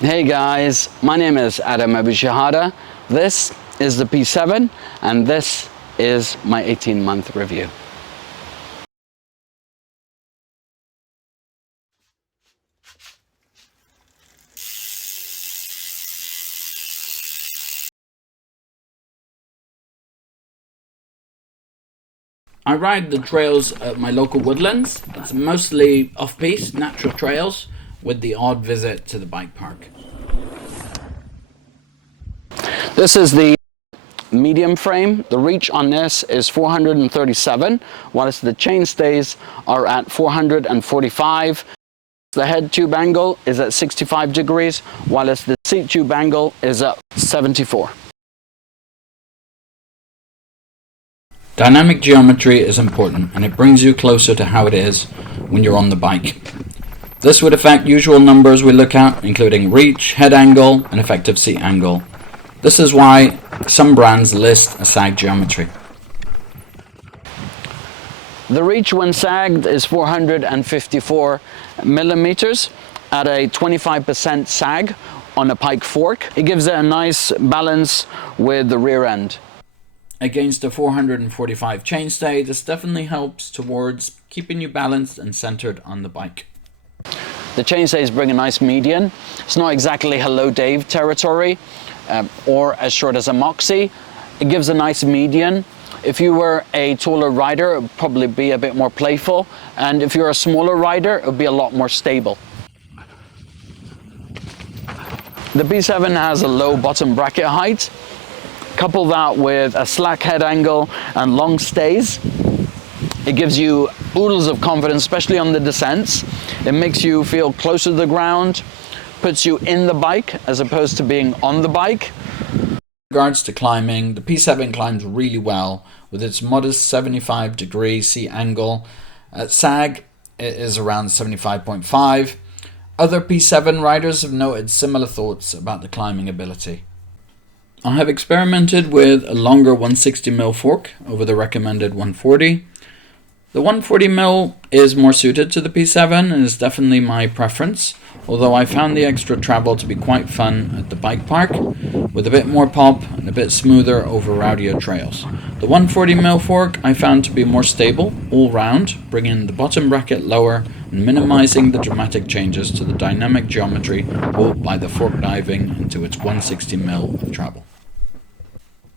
Hey guys, my name is Adam Abu Shahada. This is the P7 and this is my 18-month review. I ride the trails at my local woodlands. It's mostly off-piste, natural trails with the odd visit to the bike park. This is the medium frame. The reach on this is 437, whilst the chainstays are at 445. The head tube angle is at 65 degrees, whilst the seat tube angle is at 74. Dynamic geometry is important, and it brings you closer to how it is when you're on the bike. This would affect usual numbers we look at, including reach, head angle, and effective seat angle. This is why some brands list a sag geometry. The reach when sagged is 454 millimeters at a 25% sag on a pike fork. It gives it a nice balance with the rear end. Against a 445 chainstay, this definitely helps towards keeping you balanced and centered on the bike. The chainstays bring a nice median. It's not exactly Hello Dave territory or as short as a Moxie. It gives a nice median. If you were a taller rider, it would probably be a bit more playful. And if you're a smaller rider, it would be a lot more stable. The P7 has a low bottom bracket height. Couple that with a slack head angle and long stays. It gives you oodles of confidence, especially on the descents. It makes you feel closer to the ground, puts you in the bike as opposed to being on the bike. In regards to climbing, the P7 climbs really well with its modest 75-degree seat angle. At sag, it is around 75.5. Other P7 riders have noted similar thoughts about the climbing ability. I have experimented with a longer 160mm fork over the recommended 140. The 140mm is more suited to the P7 and is definitely my preference, although I found the extra travel to be quite fun at the bike park, with a bit more pop and a bit smoother over rowdier trails. The 140mm fork I found to be more stable all round, bringing the bottom bracket lower and minimizing the dramatic changes to the dynamic geometry brought by the fork diving into its 160mm of travel.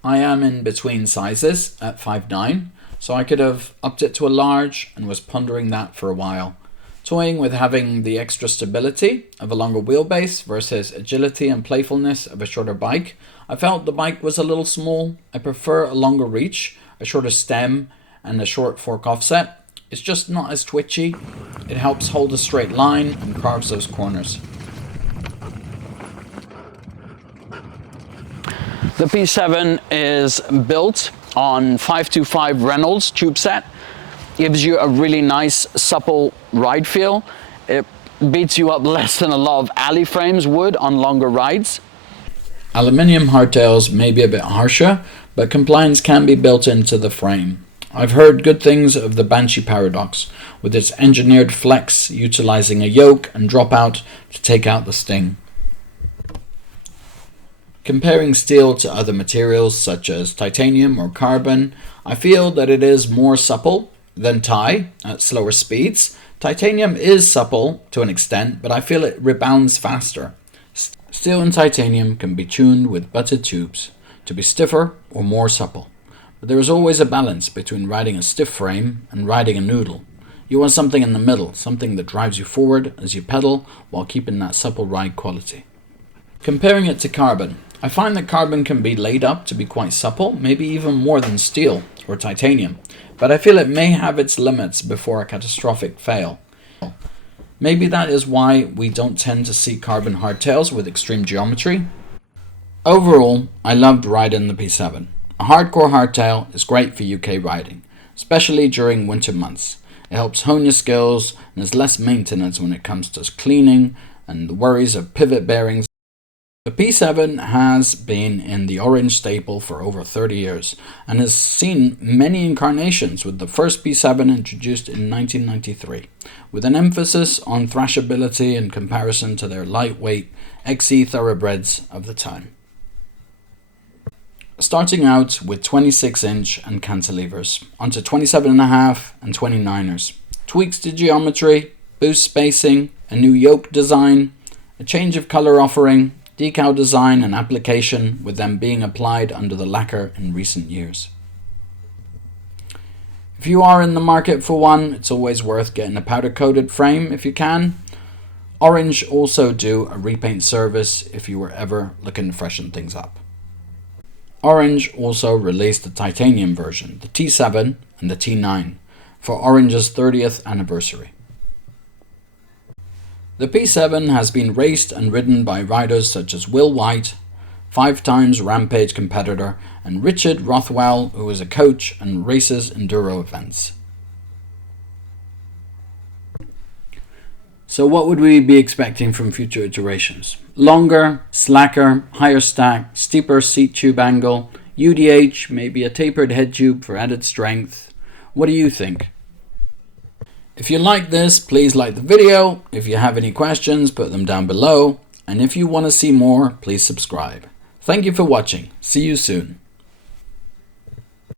I am in between sizes at 5'9", so I could have upped it to a large and was pondering that for a while. Toying with having the extra stability of a longer wheelbase versus agility and playfulness of a shorter bike, I felt the bike was a little small. I prefer a longer reach, a shorter stem, and a short fork offset. It's just not as twitchy. It helps hold a straight line and carves those corners. The P7 is built on 525 Reynolds tube set. Gives you a really nice supple ride feel. It beats you up less than a lot of alley frames would on longer rides. Aluminium hardtails may be a bit harsher, but compliance can be built into the frame. I've heard good things of the Banshee Paradox, with its engineered flex utilizing a yoke and dropout to take out the sting. Comparing steel to other materials such as titanium or carbon, I feel that it is more supple than Ti at slower speeds. Titanium is supple to an extent, but I feel it rebounds faster. Steel and titanium can be tuned with butted tubes to be stiffer or more supple, but there is always a balance between riding a stiff frame and riding a noodle. You want something in the middle, something that drives you forward as you pedal while keeping that supple ride quality. Comparing it to carbon, I find that carbon can be laid up to be quite supple, maybe even more than steel or titanium, but I feel it may have its limits before a catastrophic fail. Maybe that is why we don't tend to see carbon hardtails with extreme geometry. Overall, I loved riding the P7. A hardcore hardtail is great for UK riding, especially during winter months. It helps hone your skills and there's less maintenance when it comes to cleaning and the worries of pivot bearings The P7 has been in the orange staple for over 30 years and has seen many incarnations, with the first P7 introduced in 1993, with an emphasis on thrashability in comparison to their lightweight XE thoroughbreds of the time. Starting out with 26-inch and cantilevers, onto 27.5 and 29ers, tweaks to geometry, boost spacing, a new yoke design, a change of color offering, decal design and application, with them being applied under the lacquer in recent years. If you are in the market for one, it's always worth getting a powder coated frame if you can. Orange also do a repaint service if you were ever looking to freshen things up. Orange also released the titanium version, the T7 and the T9, for Orange's 30th anniversary. The P7 has been raced and ridden by riders such as Will White, 5 times Rampage competitor, and Richard Rothwell, who is a coach and races enduro events. So what would we be expecting from future iterations? Longer, slacker, higher stack, steeper seat tube angle, UDH, maybe a tapered head tube for added strength. What do you think? If you like this, please like the video. If you have any questions, put them down below. And if you want to see more, please subscribe. Thank you for watching. See you soon.